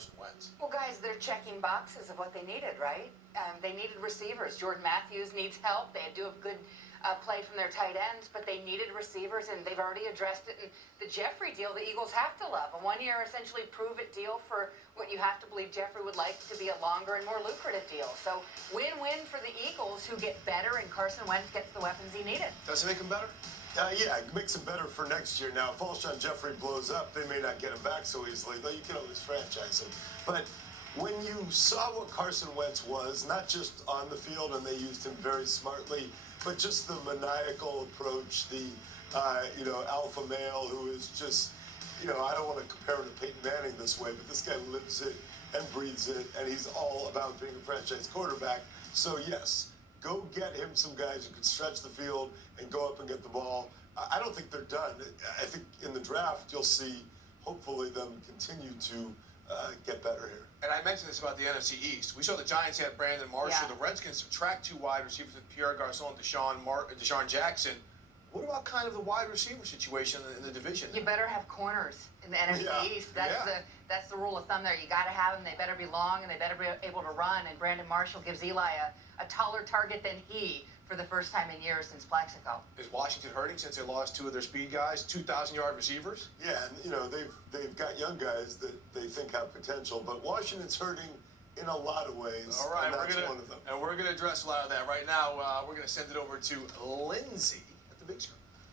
Carson Wentz. Well, guys, they're checking boxes of what they needed, right? They needed receivers. Jordan Matthews needs help. They do a good play from their tight ends, but they needed receivers, and they've already addressed it. And the Jeffery deal, the Eagles have to love. A one-year, essentially, prove-it deal for what you have to believe Jeffery would like to be a longer and more lucrative deal. So win-win for the Eagles, who get better, and Carson Wentz gets the weapons he needed. Does it make him better? Yeah, it makes him better for next year. Now, if Alshon Jeffery blows up, they may not get him back so easily, though you can always franchise him. But when you saw what Carson Wentz was, not just on the field, and they used him very smartly, but just the maniacal approach, the alpha male who is just, I don't want to compare him to Peyton Manning this way, but this guy lives it and breathes it, and he's all about being a franchise quarterback. So yes, go get him some guys who can stretch the field and go up and get the ball. I don't think they're done. I think in the draft you'll see, hopefully, them continue to get better here. And I mentioned this about the NFC East. We saw the Giants had Brandon Marshall. Yeah. The Redskins subtract 2 wide receivers with Pierre Garcon and Deshaun Jackson. What about kind of the wide receiver situation in the division? You better have corners in the NFC East. That's the rule of thumb there. You got to have them. They better be long, and they better be able to run. And Brandon Marshall gives Eli a taller target than he for the first time in years since Plexico. Is Washington hurting since they lost 2 of their speed guys, 2,000-yard receivers? Yeah, and they've got young guys that they think have potential, but Washington's hurting in a lot of ways. All right, and that's one of them. And we're gonna address a lot of that right now. We're gonna send it over to Lindsay at the big screen.